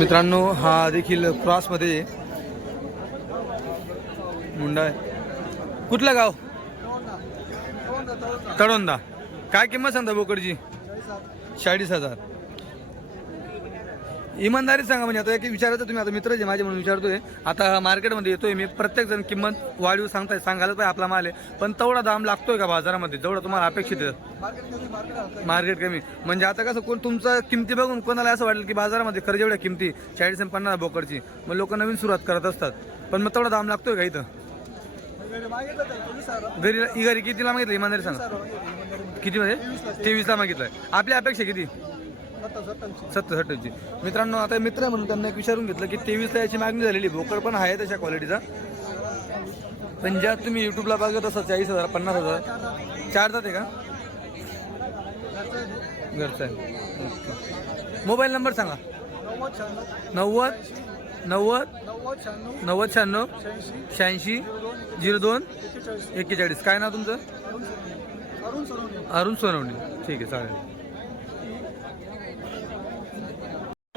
मित्रांनो हा देखील क्रॉसमध्ये मुंडा आहे. कुठलं गाव? तळोंदा. काय किंमत सांगता बोकडची? चाळीस हजार. इमानदारी सांगा म्हणजे आता एक विचारायचं तुम्ही आता मित्र जे माझे म्हणून विचारतोय. आता मार्केटमध्ये येतोय मी प्रत्येक जण किंमत वाढीव सांगताय सांगायला पाहिजे आपला माल आहे. पण तेवढा दाम लागतोय का बाजारामध्ये? जेवढा तुम्हाला अपेक्षित आहे. मार्केट कमी. म्हणजे आता कसं कोण तुमचं किमती बघून कोणाला असं वाटेल की बाजारामध्ये खरं जेवढ्या किमती चाळीस आणि पन्नास बोकडची मग लोक नवीन सुरुवात करत असतात. पण मग तेवढा दाम लागतोय का इथं? घरी घरी कितीला मागितलं? इमानदारी सांगा. किती मध्ये तेवीसला मागितलंय. आपली अपेक्षा किती? सत्तर सत्तरची मित्रांनो आता मित्र आहे म्हणून त्यांना एक विचारून घेतलं की तेवीसला याची मागणी झालेली बोकड पण आहे तशा क्वालिटीचा पण ज्या तुम्ही युट्यूबला बघत असाल चाळीस हजार पन्नास हजार चार जाते का? घरचा आहे. मोबाईल नंबर सांगा. नव्वद नव्वद नव्वद शहाण्णव शहाऐंशी झिरो दोन एक्केचाळीस. काय नाव तुमचं? अरुण सोनवणे. ठीक आहे चालेल.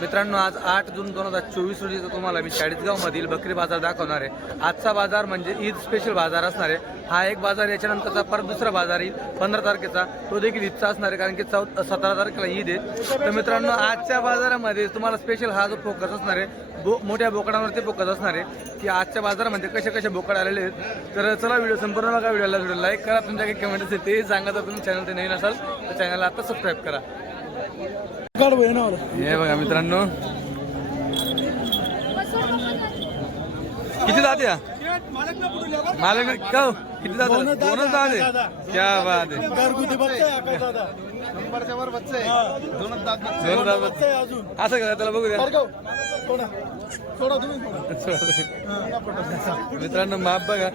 मित्रांनो आज आठ जून दोन हजार चोवीस रोजीचा तुम्हाला मी चाळीसगावमधील बकरी बाजार दाखवणार आहे. आजचा बाजार म्हणजे ईद स्पेशल बाजार असणार आहे. हा एक बाजार याच्यानंतरचा परत दुसरा बाजार येईल पंधरा तारखेचा. तो देखील ईदचा असणार आहे कारण की चौ सतरा तारखेला ईद आहे. तर मित्रांनो आजच्या बाजारामध्ये तुम्हाला स्पेशल हा जो फोकस असणार आहे बो मोठ्या बोकडांवरती फोकस असणार आहे की आजच्या बाजारामध्ये कसे कसे बोकड आलेले आहेत. तर चला व्हिडिओ संपूर्ण बघा व्हिडिओला व्हिडिओ लाईक करा. तुमच्या काही कमेंट असेल ते सांगा. तर तुम्ही चॅनल ते नवीन असाल तर चॅनलला आता सबस्क्राईब करा. हे बघा मित्रांनो. किती जाते हा? मालक का हो? किती जाते दोनच जाते क्या बात आहे. दोनच दात बच्चे असं करा त्याला बघू द्या. मित्रांनो माप बघा.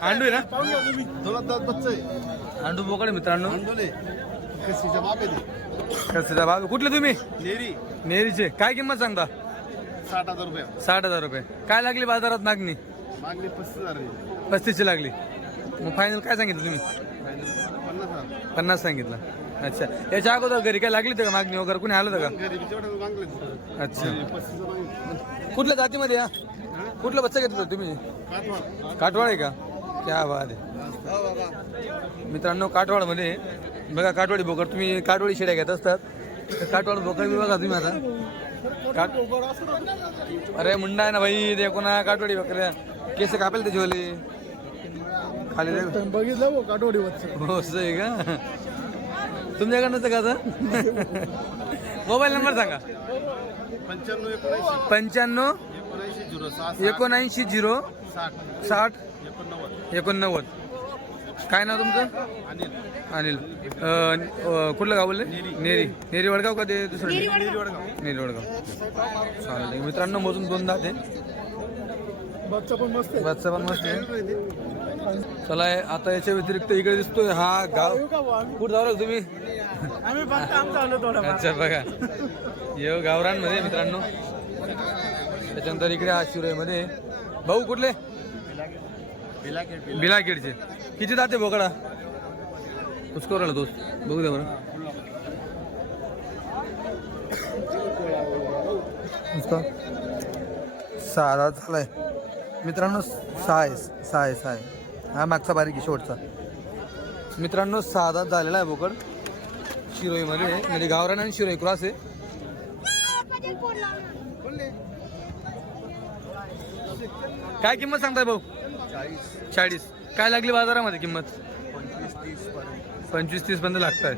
अंडू आहे ना? दोनच दात बच्चे अंडू बोकड मित्रांनो. बाप आहे कसं बाबा कुठले तुम्ही? नेरी. नेरीचे. काय किंमत सांगता? साठ हजार रुपये. साठ हजार रुपये. काय लागली बाजारात मागणी? मागणी पस्तीस हजार आहे. पस्तीसची लागली. मग फायनल काय सांगितलं तुम्ही? पन्नास हजार. पन्नास सांगितलं. अच्छा. याच्या अगोदर घरी काय लागली होती का मागणी वगैरे? कुणी आलं होतं गरीबी जेवढे मागले का अच्छा. पस्तीस कुठल्या जातीमध्ये या कुठलं बच्चा घेतलं होतं तुम्ही? काठवा काटवाड आहे का? क्या बात आहे. मित्रांनो काटवाडमध्ये बघा काटवाडी बोकड तुम्ही काटवाडी शेड्या घेत असतात. तर काटवाड बोकड बी बघा तुम्ही आता. काट अरे मुंडा आहे ना भाई ते कोणा काटवाडी बकऱ्या केस कापेल त्याची वाली. खाली. बघितलं हो काटोडी बच्चा हो असं आहे का? तुमच्याकडनं होतं का आता मोबाईल नंबर सांगा. पंच्याण्णव एकोणऐंशी. पंच्याण्णव एकोणऐंशी झिरो सहा एकोणऐंशी झिरो साठ. साठ एकोणनव्वद. एकोणनव्वद. काय नाव तुमचं? अनिल. अनिल. अं, अं, कुठलं गाव बोलले? नेरी. नेरी. वडगाव का ते दुसरं? नेरी वडगाव. चालेल. मित्रांनो मोजून दोन दात आहे बच्चा पण मस्त आहे. बच्चा पण मस्त आहे. चला हे आता याच्या व्यतिरिक्त इकडे दिसतोय हा गाव? कुठं जाऊ लागला तुम्ही? आम्ही फक्त आमचं आलो थोडं अच्छा बघा. येऊ गावरांमध्ये मित्रांनो. त्याच्यानंतर इकडे हा शिरोईमध्ये भाऊ कुठले? बिलाखेडचे किती जाते बोकडा? उसको राहिला दोस्त. बघू द्या बरं. सहा दात झालाय. मित्रांनो सहा आहे. सहा आहे सहा आहे. हा मागचा बारीक आहे शेवटचा मित्रांनो दात झालेला आहे बोकड. शिरोईमध्ये म्हणजे गावरान आणि शिरोई क्रॉस आहे. काय किंमत सांगताय भाऊ? चाळीस. काय लागली बाजारामध्ये किंमत? पंचवीस तीस पर्यंत लागत आहे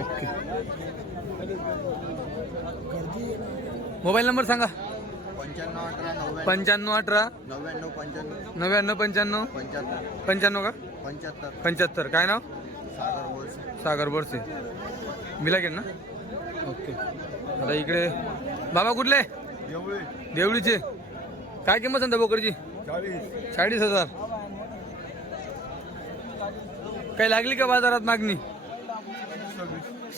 ओके. मोबाईल नंबर सांगा. पंच्याण्णव अठरा. नव्याण्णव पंच्याण्णव. अठरा नव्याण्णव पंच्याण्णव नव्याण्णव पंच्याण्णव पंच्याहत्तर पंच्याण्णव का? पंच्याहत्तर. पंच्याहत्तर काय नाव? सागर बोरसे. सागर बोरसे मिलागेल ना? ओके. आता इकडे बाबा कुठले? देवळीचे. काय किंमत सांगता बोकडची चाळीस हजार. काही लागली का बाजारात मागणी?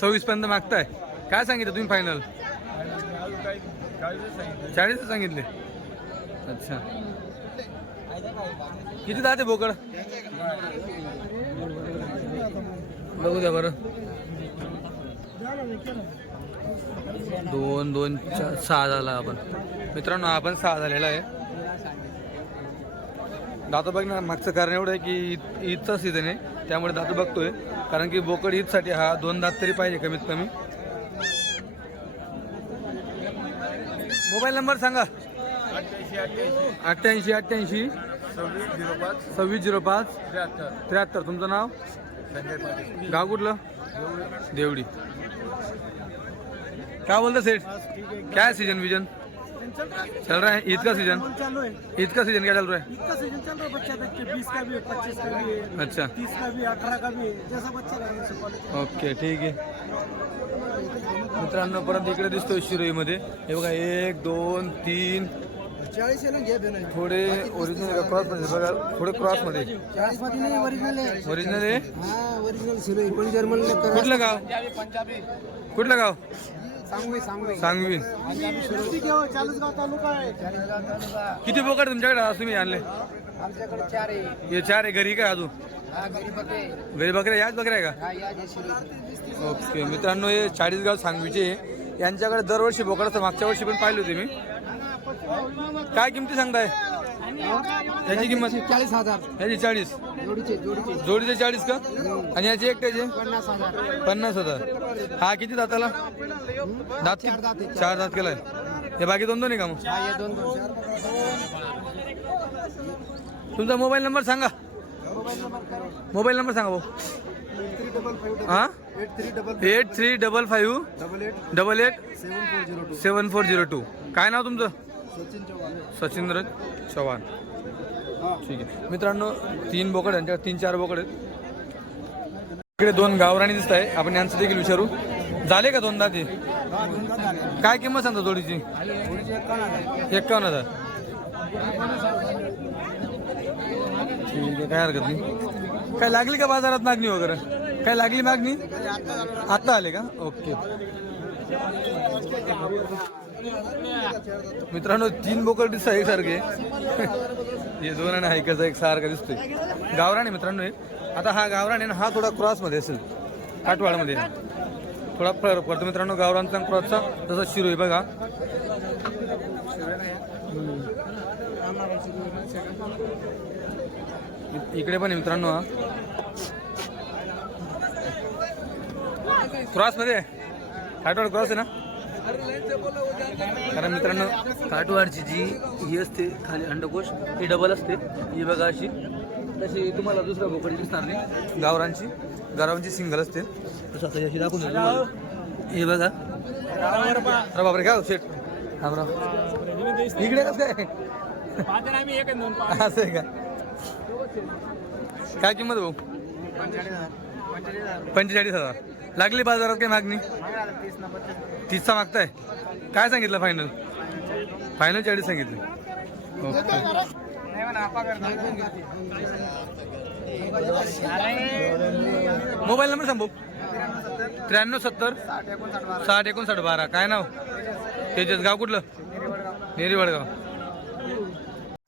सव्वीस पर्यंत मागताय. काय सांगितलं तुम्ही फायनल चाळीस सांगितले. अच्छा. किती जाते बोकड? बघू द्या बरं. दोन दोन चार सहा झाला आपण. मित्रांनो आपण सहा झालेला आहे. दातो बघणार. मागचं कारण एवढं आहे की ईदचा सीझन आहे. त्यामुळे दातो बघतोय. कारण की बोकड ईदसाठी हा दोन दात तरी पाहिजे कमीत कमी. मोबाईल नंबर सांगा. अठ्ठ्याऐंशी अठ्ठ्याऐंशी. सव्वीस झिरो पाच. सव्वीस झिरो पाच त्र्याहत्तर. त्र्याहत्तर तुमचं नाव? गाव कुठलं? देवडी. काय बोलता सेठ? काय सीजन विजन चल रहा है? ईद का सीज़न ईद का सीज़न क्या चल रहा है? इसका सीज़न चल रहा है बच्चा देख के बीस का भी है पच्चीस का भी है अच्छा। तीस का भी अठारह का भी है जैसा बच्चा ओके ठीक आहे मित्रांनो परत इकडे दिसतोय शिरोईमध्ये. हे बघा एक दोन तीन. चाळीस आहे ना घे बे थोडे ओरिजिनल क्रॉस मध्ये? बघा थोडे क्रॉस मध्ये. चाळीस मध्ये नाही ओरिजिनल आहे. ओरिजिनल आहे? हा ओरिजिनल सिलो पण जर्मन कुठलं गाव? कुठलं गाव? सांगवी सांगवी. सांगवी. चाळीस गाव तालुका आहे. किती बोकड तुमच्याकडे? आज तुम्ही आणले. आमच्याकडे चार आहे. हे चार आहे. घरी काय अजून? हा गरीब आहे. घरी बकऱ्या याच बकऱ्या आहे का? हा ओके. मित्रांनो हे चाळीसगाव सांगवीचे आहे. यांच्याकडे दरवर्षी बोकड असतं मागच्या वर्षी पण पाहिले होते मी. काय किमती सांगताय? याची किंमत? चाळीस हजार. याची चाळीस? जोडीचे जोडीचे. जोडीचे चाळीस का? आणि याचे एकट्याचे? पन्नास हजार. पन्नास हजार. हा किती दाताला? दात चार दात आहे. चार दात केलाय. हे बाकी दोन दोन आहे का मग? हा हे दोन तुमचा मोबाईल नंबर सांगा. मोबाईल नंबर सांगा भाऊ. थ्री डबल फाईव्ह हा? Eight three double eight three double five double eight double eight seven four zero two. Seven four zero two. काय नाव तुमचं? सचिंद्र चव्हाण. ठीक आहे. मित्रांनो तीन बोकड यांच्याकडे तीन चार बोकड आहेत. इकडे दोन गावराणी दिसत आहे. आपण यांचं देखील विचारू. झाले का दोनदा ते? काय किंमत सांगता जोडीची? एकावन्न हजार. ठीक आहे काय हरकत नाही. काय लागली का बाजारात मागणी वगैरे? काय लागली मागणी? आत्ता आले का? ओके. मित्रांनो तीन बोकड दिसत एकसारखे. हे दोन आणि ऐकायचा एक सारखा दिसतोय. गावरान मित्रांनो आता हा गावरान आहे ना हा थोडा क्रॉसमध्ये असेल. काटवाडमध्ये थोडा फरक पडतो मित्रांनो गावरांचा क्रॉसचा तसा शिरो आहे बघा. इकडे पण आहे मित्रांनो हा. क्रॉसमध्ये काटवाड क्रॉस आहे ना? कारण मित्रांनो काटवाडची जी ही असते खाली अंडकोश ही डबल असते. ही बघा अशी. तशी तुम्हाला दुसऱ्या बोकडी दिसणार नाही. गावरांची गावरांची सिंगल असते. तसं आता अशी दाखवून हे बघा. अरे बापरे काय हो, हा रामराव इकडे कसं काय? असं आहे का? काय किंमत भाऊ? पंचेचाळीस हजार. लागली बाजारात काय मागणी? तीसचा मागताय? काय सांगितलं फायनल फायनल चाळीस सांगितलं. ओके मोबाईल नंबर सांगू? त्र्याण्णव सत्तर साठ एकोणसाठ बारा. काय नाव? तेजस. गाव कुठलं? नेरीवडगाव.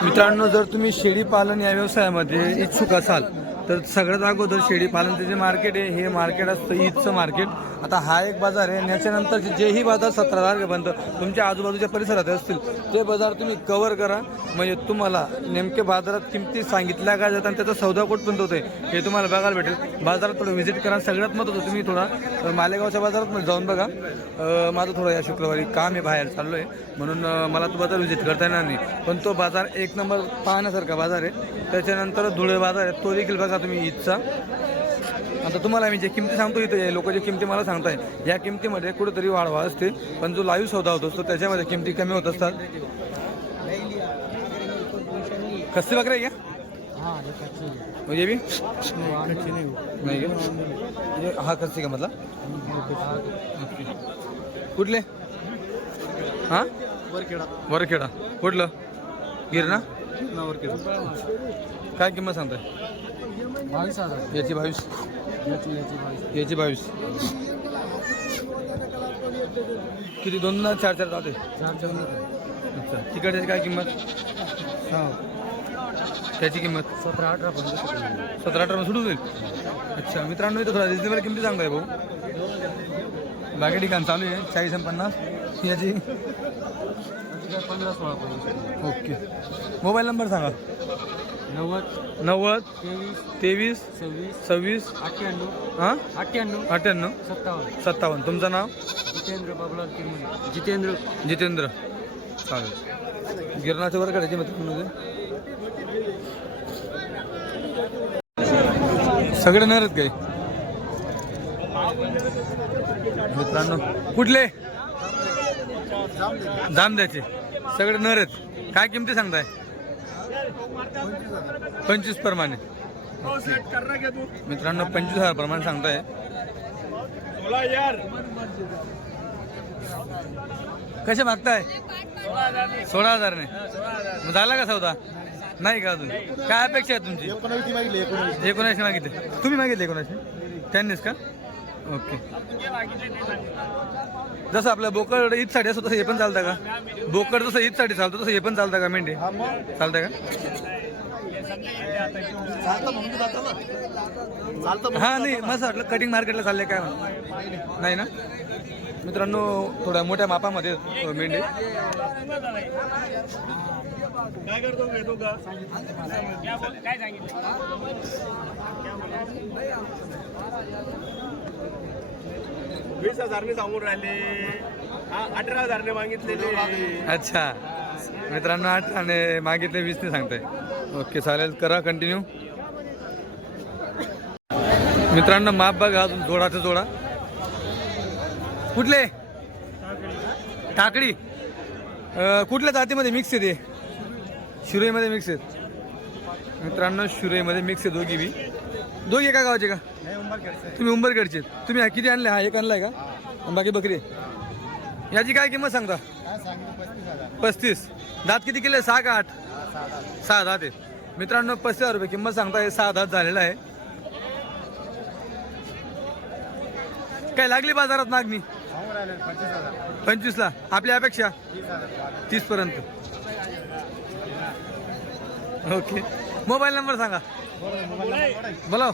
मित्रांनो जर तुम्ही शेळी पालन या व्यवसायामध्ये इच्छुक असाल तर सगळ्यात अगोदर शेळी पालन जे मार्केट आहे हे मार्केट असतं ईदचं मार्केट आता हा एक बाजार आहे. याच्यानंतर जेही बाजार सतरा तारखेपर्यंत तुमच्या आजूबाजूच्या परिसरात असतील ते बाजार तुम्ही कवर करा. म्हणजे तुम्हाला नेमके बाजारात किमती सांगितल्या का जातात आणि त्याचा सौदा कुठपर्यंत होते हे तुम्हाला बघायला भेटेल. बाजारात थोडं व्हिजिट करा. सगळ्यात महत्त्वाचं तुम्ही थोडा मालेगावच्या बाजारात जाऊन बघा. माझं थोडं या शुक्रवारी काम आहे बाहेर चाललो आहे म्हणून मला तो बाजार व्हिजिट करता येणार नाही. पण तो बाजार एक नंबर पाहण्यासारखा बाजार आहे. त्याच्यानंतर धुळे बाजार आहे. तो देखील बघा तुम्ही ईदचा आता तुम्हाला मी जे किमती सांगतो इथे लोक जे किमती मला सांगताय या किमतीमध्ये कुठेतरी वाढवा असते. पण जो लाईव्ह सौदा होत असतो त्याच्यामध्ये किमती कमी होत असतात. कस्ती बकरा आहे का? म्हणजे बी? नाही का? म्हणजे हा कस्ती का मतलब ओके. कुठले? हा? वरखेडा. वरखेडा कुठलं गिरणा वरखेडा. काय किंमत सांगताय? बावीस हजार. याची बावीस. याची बावीस. किती? दोन ना चार चार जाते. अच्छा. तिकडची काय किंमत? हा त्याची किंमत? सतरा अठरा पर्यंत सतरा अठरा सुरू होईल अच्छा. मित्रांनो इथं थोडा रिजनेबल किमती सांगताय भाऊ. बाकी ठिकाण चालू आहे. चाळीस आणि पन्नास. याची? सोळा पाहिजे ओके. मोबाईल नंबर सांगा. नव्वद नव्वद तेवीस तेवीस सव्वीस सव्वीस अठ्ठ्याण्णव हां? अठ्ठ्याण्णव अठ्ठ्याण्णव सत्तावन्न. सत्तावन्न. तुमचं नाव? जितेंद्र बाबुलाल किरमणी जितेंद्र. जितेंद्र. चालेल. गिरणाच्या वर काढायचे मित्रांनो सगळे नर आहेत काही मित्रांनो कुठले? जामद्याचे सगळे नर आहेत. काय किमती सांगताय? पंचवीस प्रमाणे. मित्रांनो पंचवीस हजार प्रमाणे सांगताय. कसे मागताय? सोळा हजार मग झाला का सौदा? नाही का अजून? काय अपेक्षा आहे तुमची? एकोणऐंशी मागितले. तुम्ही मागितले एकोणऐंशी? त्यांनीच का? ओके. जसं आपलं बोकड ईदसाठी असतो तसं हे पण चालतं का? बोकड जसं ईदसाठी चालतं तसं हे पण चालतं का मेंढे? हा मग. चालतं का हा नाही मस्त वाटलं. कटिंग मार्केटला चालले काय म्हणून नाही ना? मित्रांनो थोड्या मोठ्या मापामध्ये मेंढे. वीस हजारने सांगून राहिले. हा, अठरा हजारने मागितलेले. अच्छा. मित्रांनो आठ आणि मागितले वीसने सांगताय. ओके चालेल करा कंटिन्यू मित्रांनो माप बघा अजून जोडाचा जोडा. कुठले? टाकडी कुठल्या जातीमध्ये मिक्स आहे ते शिरोईमध्ये मिक्स आहेत. मित्रांनो शिरोईमध्ये मिक्स आहे दोघी बी. दोघी एका गावाचे का? तुम्ही उंबरगडचे. तुम्ही हा किती आणले हा? एक आणलाय का? आणि बाकी बकरी? आहे. याची काय किंमत सांगता? पस्तीस दात किती केले सहा का आठ? सहा दात. आहेत. मित्रांनो पस्तीस हजार रुपये किंमत सांगता सहा दात झालेला आहे. काय लागली बाजारात मागणी? पंचवीसला. आपल्या अपेक्षा? तीस पर्यंत. ओके. मोबाईल नंबर सांगा. बोला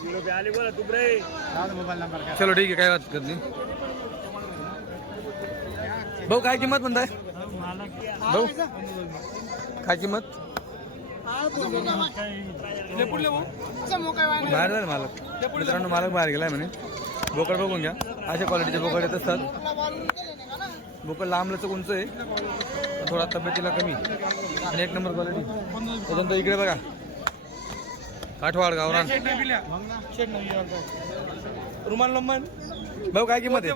चलो ठीक आहे काय बात करत नाही. भाऊ काय किंमत म्हणताय? भाऊ काय किंमत? बाहेर झालं मालक. मित्रांनो मालक बाहेर गेलाय म्हणे. बोकड बघून घ्या. अशा क्वालिटीचे बोकड येत असतात. बोकड लांब उंच आहे. थोडा तब्येतीला कमी. आणि एक नंबर क्वालिटी त्याच्यानंतर इकडे बघा. काठवाड गावरान. रुमाल नंबर भाऊ काय किंमत आहे?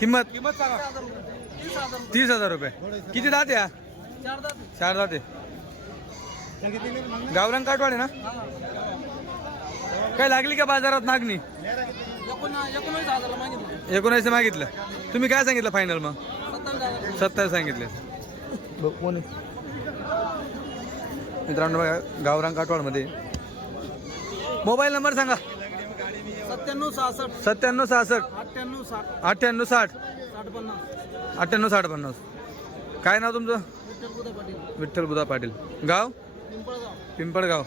किंमत? किंमत सांगा. तीस हजार रुपये. किती दात या चार दात. गावरान काठवाड आहे ना? काय लागली का बाजारात मागणी? एकोणवीस हजारला मागितलं. तुम्ही काय सांगितलं फायनल मग? सत्तर सांगितले. बघ कोण? मित्रांनो बघा गावरान काठवाडमध्ये मोबाईल नंबर सांगा. सत्त्याण्णव सहासष्ट. सत्त्याण्णव सहासष्ट. अठ्ठ्याण्णव साठ. अठ्ठ्याण्णव साठ. साठ पन्नास. अठ्ठ्याण्णव साठ पन्नास. काय नाव तुमचं? विठ्ठल बुधा पाटील. विठ्ठल बुधा पाटील. गाव? पिंपळगाव.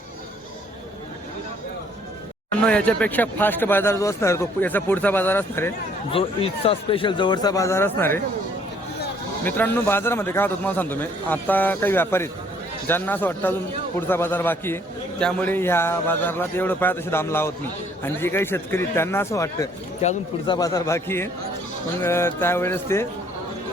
याच्यापेक्षा फास्ट बाजार जो असणार तो याचा पुढचा बाजार असणार आहे. जो ईदचा स्पेशल जवळचा बाजार असणार आहे. मित्रांनो बाजारामध्ये काय होतं तुम्हाला सांगतो मी. आता काही व्यापारी आहेत, ज्यांना असं वाटतं अजून पुढचा बाजार बाकी आहे त्यामुळे ह्या बाजारला एवढं पाय तसे दाम लावत नाही. आणि जे काही शेतकरी त्यांना असं वाटतं की अजून पुढचा बाजार बाकी आहे. मग त्यावेळेस ते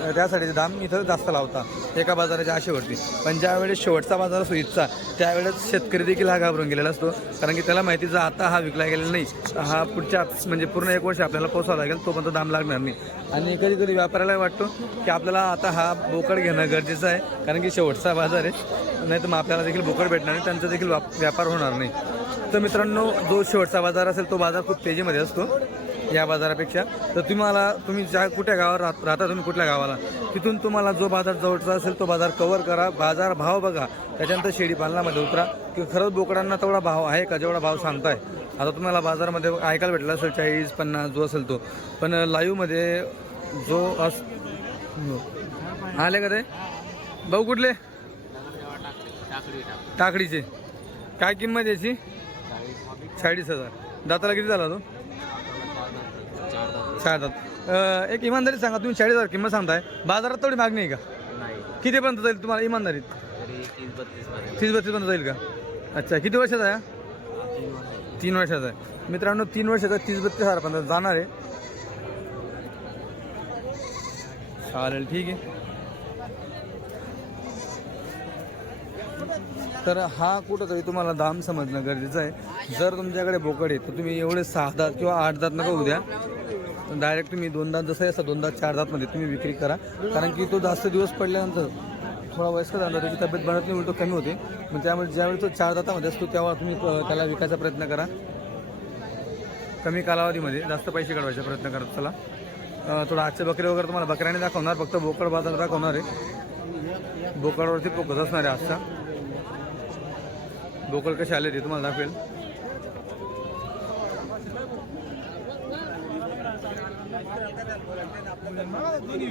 अं, त्यासाठी दाम इथं जास्त लावता एका बाजाराच्या आशेवरती. पण ज्यावेळेस शेवटचा बाजार असतो इथचा त्यावेळेस शेतकरी देखील हा घाबरून गेलेला असतो. कारण की त्याला माहितीचा आता हा विकला गेलेला नाही हा पुढच्या म्हणजे पूर्ण एक वर्ष आपल्याला पोचावा लागेल तोपर्यंत दाम लागणार नाही. आणि कधी कधी व्यापाऱ्याला वाटतो की आपल्याला आता हा बोकड घेणं गरजेचं आहे कारण की शेवटचा बाजार आहे. नाही तर मग आपल्याला देखील बोकड भेटणार नाही त्यांचा देखील वाप- व्यापार होणार नाही. तर मित्रांनो जो शेवटचा बाजार असेल तो बाजार खूप तेजीमध्ये असतो. या बाजारापेक्षा. तर तुम्हाला तुम्ही ज्या कुठल्या गावावर राहत राहता तुम्ही कुठल्या गावाला? तिथून तुम्हाला जो बाजार जवळचा असेल तो बाजार कवर करा. बाजार भाव बघा. त्याच्यानंतर शेळी पालनामध्ये उतरा. की खरंच बोकडांना तेवढा भाव आहे का? जेवढा भाव सांगताय. आता तुम्हाला बाजारामध्ये ऐकायला भेटला असेल चाळीस पन्नास जो असेल तो. पण लाईव्हमध्ये जो अस आले का ते? भाऊ कुठले? टाकडीचे. काय किंमत याची? चाळीस हजार. दाताला किती झाला तो? अं, एक इमानदारी सांगा तुम्ही चाळीस हजार किंमत सांगताय. बाजारात थोडी मागणी आहे का? नाही. कितीपर्यंत जाईल तुम्हाला इमानदारीत? तीस बत्तीस पर्यंत. जाईल का? अच्छा किती वर्षाचा आहे? तीन वर्षाचा. आहे. मित्रांनो तीन वर्षाचा तीस बत्तीस हजारपर्यंत जाणार आहे. चालेल ठीक आहे. तर हा कुठंतरी तुम्हाला दाम समजणं गरजेचं आहे. जर तुमच्याकडे बोकड आहे तर तुम्ही एवढे सहा दात किंवा आठ दात नका उद्या डायरेक्ट तुम्ही दोन दात जसं आहे असं दोनदा चार दातमध्ये तुम्ही विक्री करा. कारण की तो जास्त दिवस पडल्यानंतर थोडा वयस्कर झाला त्याची तब्येत बनत नाही उलटो कमी होते. मग त्यामुळे ज्यावेळी तो चार दातामध्ये असतो त्यावेळेस तुम्ही त्याला विकायचा प्रयत्न करा. कमी कालावधीमध्ये जास्त पैसे काढवायचा प्रयत्न करत चला थोडं आजचे बकरे वगैरे तुम्हाला बकऱ्याने दाखवणार फक्त बोकड बाजार दाखवणार आहे. बोकडवरती फोकस असणार आहे आजचा. बोकड कसे आले ते तुम्हाला दाखवेल. दोन्ही